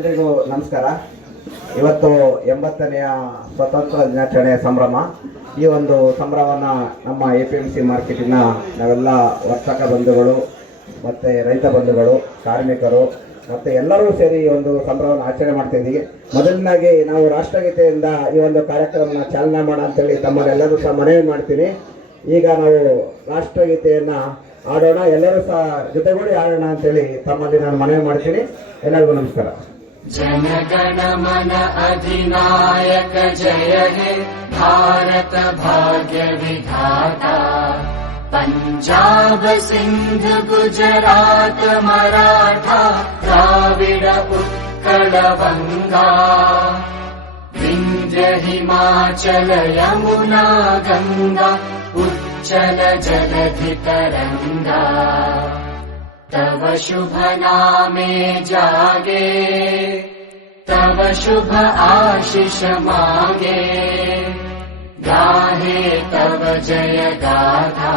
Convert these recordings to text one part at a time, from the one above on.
ಎಲ್ಲರಿಗೂ ನಮಸ್ಕಾರ. ಇವತ್ತು 80ನೇ ಸ್ವಾತಂತ್ರ್ಯ ದಿನಾಚರಣೆಯ ಸಂಭ್ರಮ. ಈ ಒಂದು ಸಂಭ್ರಮವನ್ನು ನಮ್ಮ APMC ಮಾರ್ಕೆಟಿನ ನಾವೆಲ್ಲ ವರ್ತಕ ಬಂಧುಗಳು ಮತ್ತು ರೈತ ಬಂಧುಗಳು, ಕಾರ್ಮಿಕರು ಮತ್ತು ಎಲ್ಲರೂ ಸೇರಿ ಈ ಒಂದು ಸಂಭ್ರಮವನ್ನು ಆಚರಣೆ ಮಾಡ್ತಾ ಇದ್ದೀವಿ. ಮೊದಲನಾಗಿ ನಾವು ರಾಷ್ಟ್ರಗೀತೆಯಿಂದ ಈ ಒಂದು ಕಾರ್ಯಕ್ರಮನ ಚಾಲನೆ ಮಾಡೋಣ ಅಂತೇಳಿ ತಮ್ಮನ್ನೆಲ್ಲರೂ ಸಹ ಮನವಿ ಮಾಡ್ತೀನಿ. ಈಗ ನಾವು ರಾಷ್ಟ್ರಗೀತೆಯನ್ನು ಆಡೋಣ, ಎಲ್ಲರೂ ಸಹ ಜೊತೆಗೂಡಿ ಆಡೋಣ ಅಂತೇಳಿ ತಮ್ಮಲ್ಲಿ ನಾನು ಮನವಿ ಮಾಡ್ತೀನಿ. ಎಲ್ಲರಿಗೂ ನಮಸ್ಕಾರ. जनगण मन अधिनायक जय हे भारत भाग्य विधाता। पंजाब सिंध गुजरात मराठा द्राविड उत्कल गंगा, विंध्य हिमाचल यमुना गंगा उच्चल जलधि तरंगा। तव शुभ नामे जागे, तव शुभ आशीष मांगे, गाहे तव जय गाथा।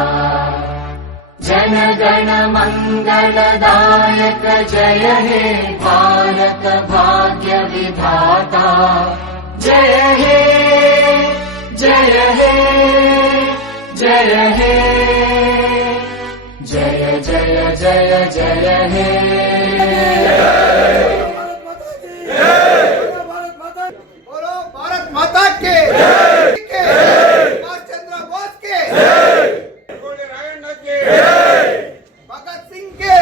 जन गण मंगलदायक जय हे भारत भाग्य विधाता। जय हे जय हे जय हे जय जय जय जय हे। बोलो भारत माता के, सुभाष चंद्र बोस के, गोली रायण्ण के, भगत सिंह के।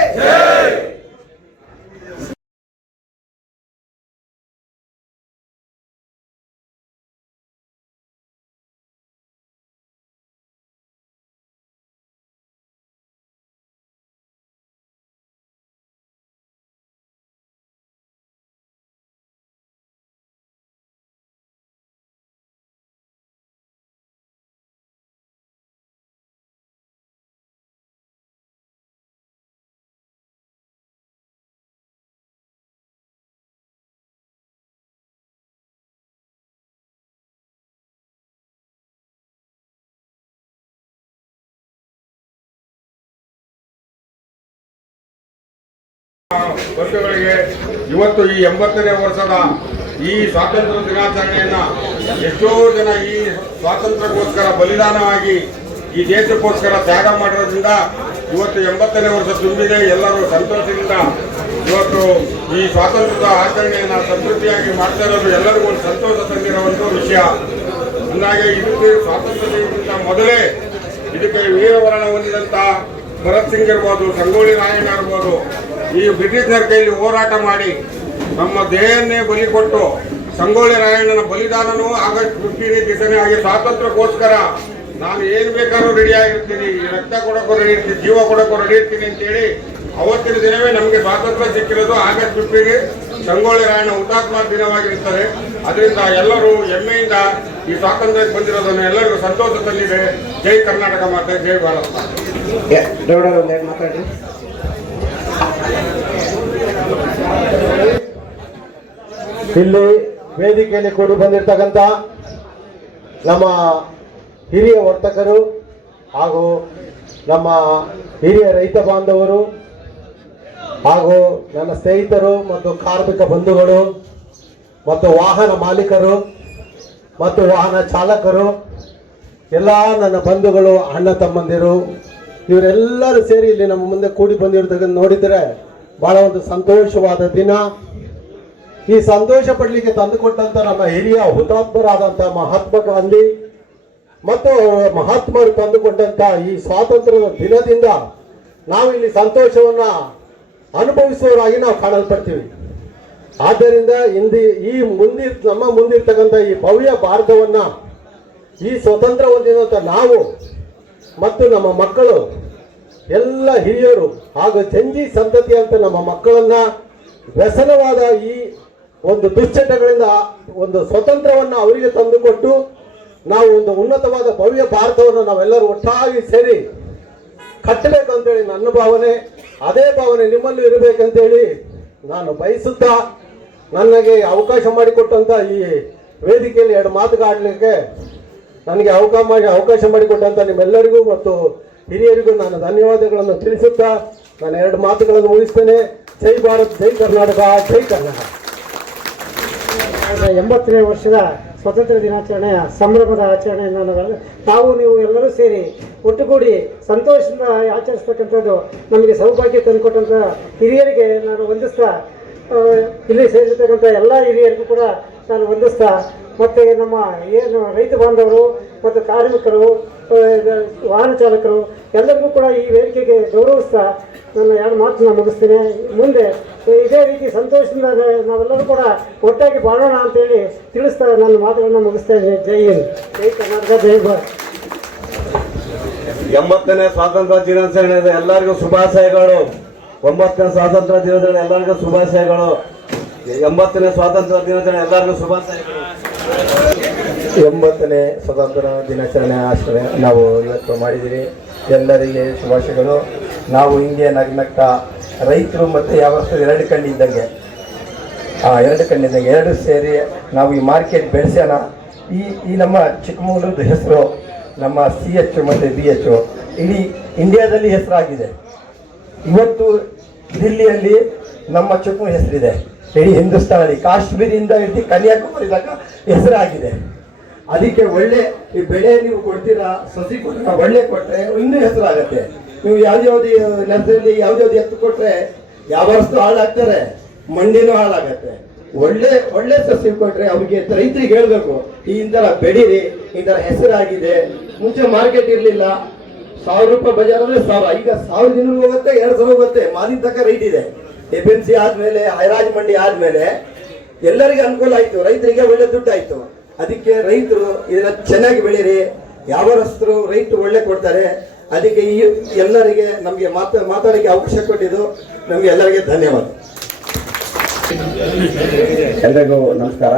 ಬಂಧುಗಳಿಗೆ ಇವತ್ತು ಈ 80ನೇ ವರ್ಷದ ಈ ಸ್ವಾತಂತ್ರ್ಯ ದಿನಾಚರಣೆಯನ್ನ ಎಷ್ಟೋ ಜನ ಈ ಸ್ವಾತಂತ್ರ್ಯಕ್ಕೋಸ್ಕರ ಬಲಿದಾನವಾಗಿ ಈ ದೇಶಕ್ಕೋಸ್ಕರ ತ್ಯಾಗ ಮಾಡಿರೋದ್ರಿಂದ ಇವತ್ತು 80ನೇ ವರ್ಷ ತುಂಬಿದೆ. ಎಲ್ಲರೂ ಸಂತೋಷದಿಂದ ಇವತ್ತು ಈ ಸ್ವಾತಂತ್ರ್ಯದ ಆಚರಣೆಯನ್ನು ಸಮೃದ್ಧಿಯಾಗಿ ಮಾಡ್ತಾ ಇರೋದು ಎಲ್ಲರಿಗೂ ಒಂದು ಸಂತೋಷ ತಂದಿರುವಂಥ ವಿಷಯ. ಅಂದಾಗೆ ಇದಕ್ಕೆ ಸ್ವಾತಂತ್ರ್ಯಕ್ಕಿಂತ ಮೊದಲೇ ಇದಕ್ಕೆ ವೀರಮರಣ ಹೊಂದಿದಂಥ ಭರತ್ ಸಿಂಗ್ ಇರ್ಬೋದು, ಸಂಗೊಳ್ಳಿ ರಾಯಣ್ಣ ಇರ್ಬೋದು, ಈ ಬ್ರಿಟಿಷರ ಕೈಲಿ ಹೋರಾಟ ಮಾಡಿ ನಮ್ಮ ದೇಹನ್ನೇ ಬಲಿ ಕೊಟ್ಟು ಸಂಗೊಳ್ಳಿ ರಾಯಣ್ಣನ ಬಲಿದಾನನೂ ಆಗಸ್ಟ್ 15 ದಿವಸನೇ ಆಗಿ ಸ್ವಾತಂತ್ರ್ಯಕ್ಕೋಸ್ಕರ ನಾನು ಏನು ಬೇಕಾದ್ರೂ ರೆಡಿ ಆಗಿರ್ತೀನಿ, ರಕ್ತ ಕೊಡೋಕ್ಕೂ ರೆಡಿ ಇರ್ತೀನಿ, ಜೀವ ಕೊಡೋಕ್ಕೂ ರೆಡಿ ಇರ್ತೀನಿ ಅಂತೇಳಿ ಅವತ್ತಿನ ದಿನವೇ ನಮಗೆ ಸ್ವಾತಂತ್ರ್ಯ ಸಿಕ್ಕಿರೋದು ಆಗಸ್ಟ್ 15 ಸಂಗೊಳ್ಳಿ ರಾಯಣ್ಣ ಹುತಾತ್ಮ ದಿನವಾಗಿರುತ್ತದೆ. ಅದರಿಂದ ಎಲ್ಲರೂ ಹೆಮ್ಮೆಯಿಂದ ಈ ಸ್ವಾತಂತ್ರ್ಯಕ್ಕೆ ಬಂದಿರೋದನ್ನು ಎಲ್ಲರಿಗೂ ಸಂತೋಷ ತಂದಿದೆ. ಜೈ ಕರ್ನಾಟಕ ಮಾತೆ, ಜೈ ಭಾರತ ಮಾತೆ. ಮಾತಾಡಿ. ಇಲ್ಲಿ ವೇದಿಕೆಯಲ್ಲಿ ಕೂಡಿ ಬಂದಿರತಕ್ಕಂಥ ನಮ್ಮ ಹಿರಿಯ ವರ್ತಕರು ಹಾಗೂ ನಮ್ಮ ಹಿರಿಯ ರೈತ ಬಾಂಧವರು ಹಾಗೂ ನನ್ನ ಸ್ನೇಹಿತರು ಮತ್ತು ಕಾರ್ಮಿಕ ಬಂಧುಗಳು ಮತ್ತು ವಾಹನ ಮಾಲೀಕರು ಮತ್ತು ವಾಹನ ಚಾಲಕರು, ಎಲ್ಲ ನನ್ನ ಬಂಧುಗಳು, ಅಣ್ಣ ತಮ್ಮಂದಿರು, ಇವರೆಲ್ಲರೂ ಸೇರಿ ಇಲ್ಲಿ ನಮ್ಮ ಮುಂದೆ ಕೂಡಿ ಬಂದಿರತಕ್ಕಂಥ ನೋಡಿದರೆ ಬಹಳ ಒಂದು ಸಂತೋಷವಾದ ದಿನ. ಈ ಸಂತೋಷ ಪಡಲಿಕ್ಕೆ ತಂದುಕೊಟ್ಟಂತ ನಮ್ಮ ಹಿರಿಯ ಹುತಾತ್ಮರಾದಂಥ ಮಹಾತ್ಮ ಗಾಂಧಿ ಮತ್ತು ಮಹಾತ್ಮರು ತಂದುಕೊಟ್ಟಂತ ಈ ಸ್ವಾತಂತ್ರ್ಯದ ದಿನದಿಂದ ನಾವು ಇಲ್ಲಿ ಸಂತೋಷವನ್ನ ಅನುಭವಿಸುವವರಾಗಿ ನಾವು ಕಾಣಲ್ಪಡ್ತೀವಿ. ಆದ್ದರಿಂದ ನಮ್ಮ ಮುಂದಿರ್ತಕ್ಕಂಥ ಈ ಭವ್ಯ ಭಾರತವನ್ನ, ಈ ಸ್ವತಂತ್ರ ಹೊಂದಿದಂಥ ನಾವು ಮತ್ತು ನಮ್ಮ ಮಕ್ಕಳು, ಎಲ್ಲ ಹಿರಿಯರು ಹಾಗೂ ಜಂಜಿ ಸಂತತಿ ಅಂತ ನಮ್ಮ ಮಕ್ಕಳನ್ನ ವ್ಯಸನವಾದ ಈ ಒಂದು ದುಶ್ಚಟಗಳಿಂದ ಒಂದು ಸ್ವತಂತ್ರವನ್ನು ಅವರಿಗೆ ತಂದುಕೊಟ್ಟು ನಾವು ಒಂದು ಉನ್ನತವಾದ ಭವ್ಯ ಭಾರತವನ್ನು ನಾವೆಲ್ಲರೂ ಒಟ್ಟಾಗಿ ಸೇರಿ ಕಟ್ಟಬೇಕು ಅಂತೇಳಿ ನನ್ನ ಭಾವನೆ. ಅದೇ ಭಾವನೆ ನಿಮ್ಮಲ್ಲೂ ಇರಬೇಕಂತೇಳಿ ನಾನು ಬಯಸುತ್ತಾ, ನನಗೆ ಅವಕಾಶ ಮಾಡಿಕೊಟ್ಟಂತ ಈ ವೇದಿಕೆಯಲ್ಲಿ 2 ಮಾತುಗಳಾಡಲಿಕ್ಕೆ ನನಗೆ ಅವಕಾಶ ಮಾಡಿಕೊಟ್ಟಂತ ನಿಮ್ಮೆಲ್ಲರಿಗೂ ಮತ್ತು ಹಿರಿಯರಿಗೂ ನಾನು ಧನ್ಯವಾದಗಳನ್ನು ತಿಳಿಸುತ್ತಾ ನಾನು 2 ಮಾತುಗಳನ್ನು ಮುಗಿಸ್ತೇನೆ. ಜೈ ಭಾರತ್, ಜೈ ಕರ್ನಾಟಕ, ಜೈ ಕರ್ನಾಟಕ. 80ನೇ ವರ್ಷದ ಸ್ವಾತಂತ್ರ್ಯ ದಿನಾಚರಣೆಯ ಸಂಭ್ರಮದ ಆಚರಣೆಯನ್ನು ನಾವು ನೀವು ಎಲ್ಲರೂ ಸೇರಿ ಒಟ್ಟುಗೂಡಿ ಸಂತೋಷದಿಂದ ಆಚರಿಸ್ತಕ್ಕಂಥದ್ದು ನಮಗೆ ಸೌಭಾಗ್ಯ ತಂದುಕೊಟ್ಟಂಥ ಹಿರಿಯರಿಗೆ ನಾನು ವಂದಿಸ್ತಾ, ಇಲ್ಲಿ ಸೇರಿರ್ತಕ್ಕಂಥ ಎಲ್ಲ ಹಿರಿಯರಿಗೂ ಕೂಡ ನಾನು ವಂದಿಸ್ತಾ, ಮತ್ತು ನಮ್ಮ ಏನು ರೈತ ಬಾಂಧವರು ಮತ್ತು ಕಾರ್ಮಿಕರು, ವಾಹನ ಚಾಲಕರು ಎಲ್ಲರಿಗೂ ಕೂಡ ಈ ವೇದಿಕೆಗೆ ಗೌರವಿಸ್ತಾ ನನ್ನ 2 ಮಾತನ್ನ ಮುಗಿಸ್ತೇನೆ. ಮುಂದೆ ಇದೇ ರೀತಿ ಸಂತೋಷದಿಂದ ನಾವೆಲ್ಲರೂ ಕೂಡ ಒಟ್ಟಾಗಿ ಬಾಳೋಣ ಅಂತೇಳಿ ತಿಳಿಸ್ತಾ ನನ್ನ ಮಾತುಗಳನ್ನು ಮುಗಿಸ್ತಾ ಇದ್ದೀನಿ. ಜೈ ಹಿಂದ್, ಜೈ ಕರ್ನಾಟಕ, ಜೈ ಭಾರತ್. 80ನೇ ಸ್ವಾತಂತ್ರ್ಯ ದಿನಾಚರಣೆಯ ಎಲ್ಲರಿಗೂ ಶುಭಾಶಯಗಳು. 9ನೇ ಸ್ವಾತಂತ್ರ್ಯ ದಿನಾಚರಣೆ ಎಲ್ಲರಿಗೂ ಶುಭಾಶಯಗಳು. 80ನೇ ಸ್ವಾತಂತ್ರ್ಯ ದಿನಾಚರಣೆ ಎಲ್ಲರಿಗೂ ಶುಭಾಶಯಗಳು. 80ನೇ ಸ್ವತಂತ್ರ ದಿನಾಚರಣೆ ಆಚರಣೆ ನಾವು ಇವತ್ತು ಮಾಡಿದ್ದೀವಿ. ಎಲ್ಲರಿಗೆ ಶುಭಾಶಯಗಳು. ನಾವು ಹಿಂಗೆ ನಗ್ನಗ್ತಾ ರೈತರು ಮತ್ತು ಯಾವತ್ತೂ 2 ಕಣ್ಣಿದ್ದಂಗೆ 2 ಕಣ್ಣಿದ್ದಂಗೆ 2 ಸೇರಿ ನಾವು ಈ ಮಾರ್ಕೆಟ್ ಬೆಳೆಸೋಣ. ಈ ನಮ್ಮ ಚಿಕ್ಕಮಗಳೂರು ಹೆಸರು ನಮ್ಮ CH ಮತ್ತು BH ಇಡೀ ಇಂಡಿಯಾದಲ್ಲಿ ಹೆಸರಾಗಿದೆ. ಇವತ್ತು ದಿಲ್ಲಿಯಲ್ಲಿ ನಮ್ಮ ಚಿಕ್ಕಮಗಳೂರು ಹೆಸರಿದೆ, ಇಡೀ ಹಿಂದೂಸ್ತಾನಲ್ಲಿ ಕಾಶ್ಮೀರಿಂದ ಹಿಡಿದು ಕನ್ಯಾಕುಮಾರಿ ತನಕ ಹೆಸರಾಗಿದೆ. ಅದಕ್ಕೆ ಒಳ್ಳೆ ಈ ಬೆಳೆ ನೀವು ಕೊಡ್ತೀರಾ, ಸಸಿ ಕೊಡ್ತೀರಾ, ಒಳ್ಳೆ ಕೊಟ್ಟರೆ ಇನ್ನೂ ಹೆಸರಾಗತ್ತೆ. ನೀವು ಯಾವ್ದು ನರ್ಸರಿಯಲ್ಲಿ ಯಾವ್ದು ಎತ್ತು ಕೊಟ್ರೆ ಯಾವ ವರ್ಷ ಹಾಳಾಗ್ತಾರೆ, ಮಣ್ಣಿನೂ ಹಾಳಾಗತ್ತೆ. ಒಳ್ಳೆ ಸಸಿ ಕೊಟ್ರೆ ಅವ್ರಿಗೆ ರೈತರಿಗೆ ಹೇಳ್ಬೇಕು, ಈ ಥರ ಬೆಳೀರಿ, ಈ ಥರ ಹೆಸರಾಗಿದೆ. ಮುಂಚೆ ಮಾರ್ಕೆಟ್ ಇರಲಿಲ್ಲ, 1000 ರೂಪಾಯಿ ಬಜಾರಲ್ಲಿ 1000, ಈಗ 1000 ದಿನ ಹೋಗುತ್ತೆ, 2000 ಹೋಗುತ್ತೆ. ಮಾಲಿನ ತಕ್ಕ ರೈಟ್ ಇದೆ. APMC ಆದ್ಮೇಲೆ, ಹೈರಾಜ್ ಮಂಡಿ ಆದ್ಮೇಲೆ ಎಲ್ಲರಿಗೆ ಅನುಕೂಲ ಆಯ್ತು, ರೈತರಿಗೆ ಒಳ್ಳೆ ದುಡ್ಡು ಆಯ್ತು. ಅದಕ್ಕೆ ರೈತರು ಇದನ್ನ ಚೆನ್ನಾಗಿ ಬೆಳೀರಿ, ವ್ಯಾಪಾರಸ್ಥರು ರೈತರು ಒಳ್ಳೆ ಕೊಡ್ತಾರೆ. ಅದಕ್ಕೆ ಈ ಎಲ್ಲರಿಗೆ ನಮಗೆ ಮಾತಾಡಲಿಕ್ಕೆ ಅವಕಾಶ ಕೊಟ್ಟಿದ್ದು ನಮಗೆ ಎಲ್ಲರಿಗೆ ಧನ್ಯವಾದ. ಎಲ್ರಿಗೂ ನಮಸ್ಕಾರ.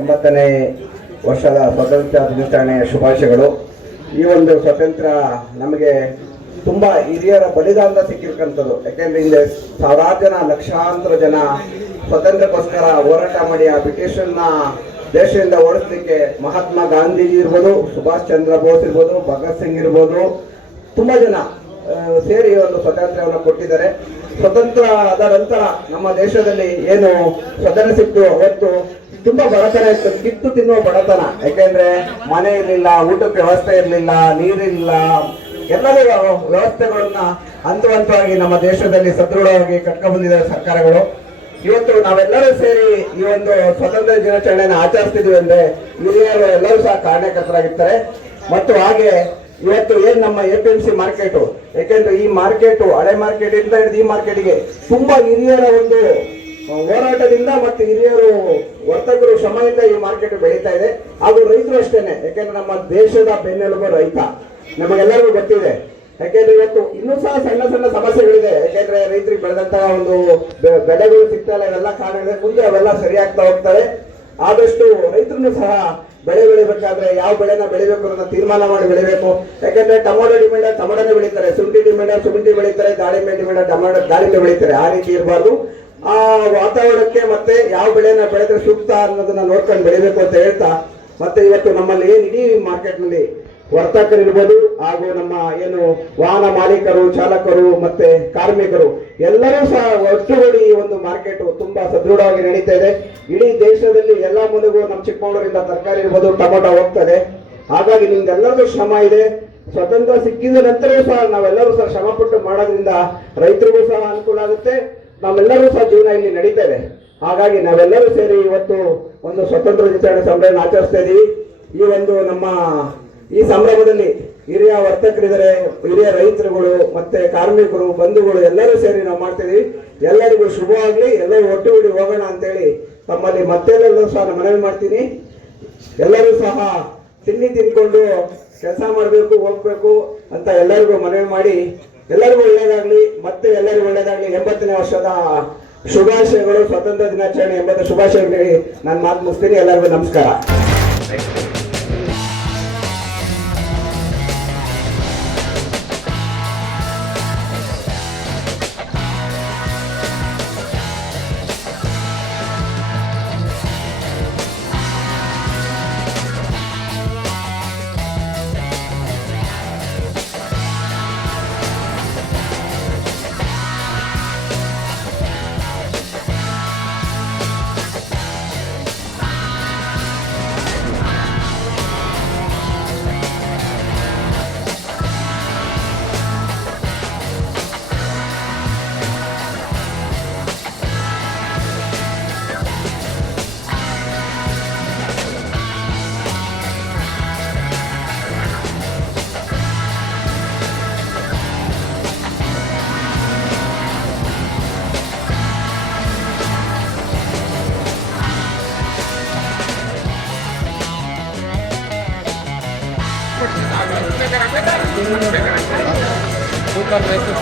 80ನೇ ವರ್ಷದ ಸ್ವಾತಂತ್ರ್ಯ ದಿನಾಚರಣೆಯ ಶುಭಾಶಯಗಳು. ಈ ಒಂದು ಸ್ವಾತಂತ್ರ್ಯ ನಮಗೆ ತುಂಬ ಹಿರಿಯರ ಬಲಿದಾನದ ಸಿಕ್ಕಿರ್ತಕ್ಕಂಥದ್ದು. ಯಾಕೆಂದ್ರೆ ಇಲ್ಲಿ ಸಾವಿರಾರು ಜನ, ಲಕ್ಷಾಂತರ ಜನ ಸ್ವಾತಂತ್ರ್ಯಕ್ಕೋಸ್ಕರ ಹೋರಾಟ ಮಾಡಿ ಆ ಬ್ರಿಟಿಷರನ್ನ ದೇಶದಿಂದ ಓಡಿಸ್ಲಿಕ್ಕೆ ಮಹಾತ್ಮ ಗಾಂಧೀಜಿ ಇರ್ಬೋದು, ಸುಭಾಷ್ ಚಂದ್ರ ಬೋಸ್ ಇರ್ಬೋದು, ಭಗತ್ ಸಿಂಗ್ ಇರ್ಬೋದು, ತುಂಬ ಜನ ಸೇರಿ ಒಂದು ಸ್ವಾತಂತ್ರ್ಯವನ್ನು ಕೊಟ್ಟಿದ್ದಾರೆ. ಸ್ವತಂತ್ರ ಆದ ನಂತರ ನಮ್ಮ ದೇಶದಲ್ಲಿ ಏನು ಸ್ವಾತಂತ್ರ್ಯ ಸಿಕ್ತು, ಅವತ್ತು ತುಂಬಾ ಬಡತನ ಇತ್ತು, ಕಿತ್ತು ತಿನ್ನುವ ಬಡತನ. ಯಾಕೆಂದ್ರೆ ಮನೆ ಇರಲಿಲ್ಲ, ಊಟಕ್ಕೆ ವ್ಯವಸ್ಥೆ ಇರಲಿಲ್ಲ, ನೀರಿಲ್ಲ, ಎಲ್ಲರೂ ವ್ಯವಸ್ಥೆಗಳನ್ನ ಹಂತವಾಗಿ ನಮ್ಮ ದೇಶದಲ್ಲಿ ಸದೃಢವಾಗಿ ಕಟ್ಕೊಂಡು ಬಂದಿದ್ದಾರೆ ಸರ್ಕಾರಗಳು. ಇವತ್ತು ನಾವೆಲ್ಲರೂ ಸೇರಿ ಈ ಒಂದು ಸ್ವಾತಂತ್ರ್ಯ ದಿನಾಚರಣೆಯನ್ನು ಆಚರಿಸ್ತಿದ್ವಿ ಅಂದ್ರೆ ಹಿರಿಯರು ಎಲ್ಲರೂ ಸಹ ಕಾರಣಕರ್ತರಾಗಿರ್ತಾರೆ. ಮತ್ತು ಹಾಗೆ ಇವತ್ತು ಏನ್ ನಮ್ಮ APMC ಮಾರ್ಕೆಟು, ಯಾಕೆಂದ್ರೆ ಈ ಮಾರ್ಕೆಟು ಹಳೆ ಮಾರ್ಕೆಟ್ ಇಂದ ಹಿಡಿದು ಈ ಮಾರ್ಕೆಟ್ಗೆ ತುಂಬಾ ಹಿರಿಯರ ಒಂದು ಹೋರಾಟದಿಂದ ಮತ್ತು ಹಿರಿಯರು ವರ್ತಕರು ಶ್ರಮದಿಂದ ಈ ಮಾರ್ಕೆಟ್ ಬೆಳೀತಾ ಇದೆ. ಹಾಗೂ ರೈತರು ಅಷ್ಟೇನೆ, ಯಾಕೆಂದ್ರೆ ನಮ್ಮ ದೇಶದ ಬೆನ್ನೆಲುಬು ರೈತ, ನಮಗೆಲ್ಲರಿಗೂ ಗೊತ್ತಿದೆ. ಯಾಕೆಂದ್ರೆ ಇವತ್ತು ಇನ್ನೂ ಸಹ ಸಣ್ಣ ಸಣ್ಣ ಸಮಸ್ಯೆಗಳಿದೆ. ಯಾಕೆಂದ್ರೆ ರೈತರಿಗೆ ಬೆಳೆದಂತಹ ಒಂದು ಬೆಳೆಗಳು ಸಿಗ್ತಾ ಇಲ್ಲ, ಇವೆಲ್ಲ ಕಾರಣಗಳಿದೆ. ಮುಂದೆ ಅವೆಲ್ಲ ಸರಿಯಾಗ್ತಾ ಹೋಗ್ತವೆ. ಆದಷ್ಟು ರೈತರು ಸಹ ಬೆಳೆ ಬೆಳಿಬೇಕಾದ್ರೆ ಯಾವ ಬೆಳೆನ ಬೆಳಿಬೇಕು ಅನ್ನೋ ತೀರ್ಮಾನ ಮಾಡಿ ಬೆಳಿಬೇಕು. ಯಾಕಂದ್ರೆ ಟೊಮೊಟೊ ಡಿಮ್ಯಾಂಡ್ ಟೊಮೊಟೊನೇ ಬೆಳೀತಾರೆ, ಶುಂಠಿ ಡಿಮ್ಯಾಂಡ್ ಶುಂಠಿ ಬೆಳೀತಾರೆ, ದಾಳಿಂಬೆ ಡಿಮ್ಯಾಂಡ್ ದಾಳಿಂಬೆ ಬೆಳೀತಾರೆ. ಆ ರೀತಿ ಇರಬಾರ್ದು. ಆ ವಾತಾವರಣಕ್ಕೆ ಮತ್ತೆ ಯಾವ ಬೆಳೆನ ಬೆಳೆದ್ರೆ ಸೂಕ್ತ ಅನ್ನೋದನ್ನ ನೋಡ್ಕೊಂಡು ಬೆಳಿಬೇಕು ಅಂತ ಹೇಳ್ತಾ, ಮತ್ತೆ ಇವತ್ತು ನಮ್ಮಲ್ಲಿ ಏನ್ ಇಡೀ ಮಾರ್ಕೆಟ್ ನಲ್ಲಿ ವರ್ತಕರಿರ್ಬೋದು ಹಾಗೂ ನಮ್ಮ ಏನು ವಾಹನ ಮಾಲೀಕರು, ಚಾಲಕರು ಮತ್ತೆ ಕಾರ್ಮಿಕರು ಎಲ್ಲರೂ ಸಹ ಒಟ್ಟುಗೂಡಿ ಈ ಒಂದು ಮಾರ್ಕೆಟ್ ತುಂಬಾ ಸದೃಢವಾಗಿ ನಡೀತಾ ಇದೆ. ಇಡೀ ದೇಶದಲ್ಲಿ ಎಲ್ಲಾ ಮೂಲೆಗೂ ನಮ್ಮ ಚಿಕ್ಕಮಗಳೂರಿಂದ ತರಕಾರಿ ಇರ್ಬೋದು, ಟೊಮೊಟೊ ಹೋಗ್ತದೆ. ಹಾಗಾಗಿ ನಿಮ್ಗೆಲ್ಲರಿಗೂ ಶ್ರಮ ಇದೆ. ಸ್ವತಂತ್ರ ಸಿಕ್ಕಿದ ನಂತರವೂ ಸಹ ನಾವೆಲ್ಲರೂ ಸಹ ಶ್ರಮ ಪಟ್ಟು ಮಾಡೋದ್ರಿಂದ ರೈತರಿಗೂ ಸಹ ಅನುಕೂಲ ಆಗುತ್ತೆ, ನಾವೆಲ್ಲರೂ ಸಹ ಜೀವನ ಇಲ್ಲಿ ನಡೀತಾ ಇದೆ. ಹಾಗಾಗಿ ನಾವೆಲ್ಲರೂ ಸೇರಿ ಇವತ್ತು ಒಂದು ಸ್ವತಂತ್ರ ದಿನಾಚರಣೆ ಸಂಭ್ರಮ ಆಚರಿಸ್ತಾ ಇದೀವಿ. ಈ ಒಂದು ನಮ್ಮ ಈ ಸಂಭ್ರಮದಲ್ಲಿ ಹಿರಿಯ ವರ್ತಕರಿದ್ದಾರೆ, ಹಿರಿಯ ರೈತರುಗಳು ಮತ್ತೆ ಕಾರ್ಮಿಕರು ಬಂಧುಗಳು ಎಲ್ಲರೂ ಸೇರಿ ನಾವು ಮಾಡ್ತಿದೀವಿ. ಎಲ್ಲರಿಗೂ ಶುಭವಾಗ್ಲಿ, ಎಲ್ಲರೂ ಒಟ್ಟುಗೂಡಿ ಹೋಗೋಣ ಅಂತೇಳಿ ತಮ್ಮಲ್ಲಿ ಮತ್ತೆಲ್ಲರೂ ಸಹ ನಾನು ಮನವಿ ಮಾಡ್ತೀನಿ. ಎಲ್ಲರೂ ಸಹ ತಿನ್ಕೊಂಡು ಕೆಲಸ ಮಾಡಬೇಕು, ಹೋಗ್ಬೇಕು ಅಂತ ಎಲ್ಲರಿಗೂ ಮನವಿ ಮಾಡಿ ಎಲ್ಲರಿಗೂ ಒಳ್ಳೇದಾಗ್ಲಿ, ಮತ್ತೆ ಎಲ್ಲರಿಗೂ ಒಳ್ಳೇದಾಗ್ಲಿ. 80ನೇ ವರ್ಷದ ಶುಭಾಶಯಗಳು, ಸ್ವಾತಂತ್ರ್ಯ ದಿನಾಚರಣೆ 80 ಶುಭಾಶಯಗಳಿಗೆ ನಾನು ಮಾತು ಮುಗಿಸ್ತೀನಿ. ಎಲ್ಲರಿಗೂ ನಮಸ್ಕಾರ. ರೂಪಾಯಿ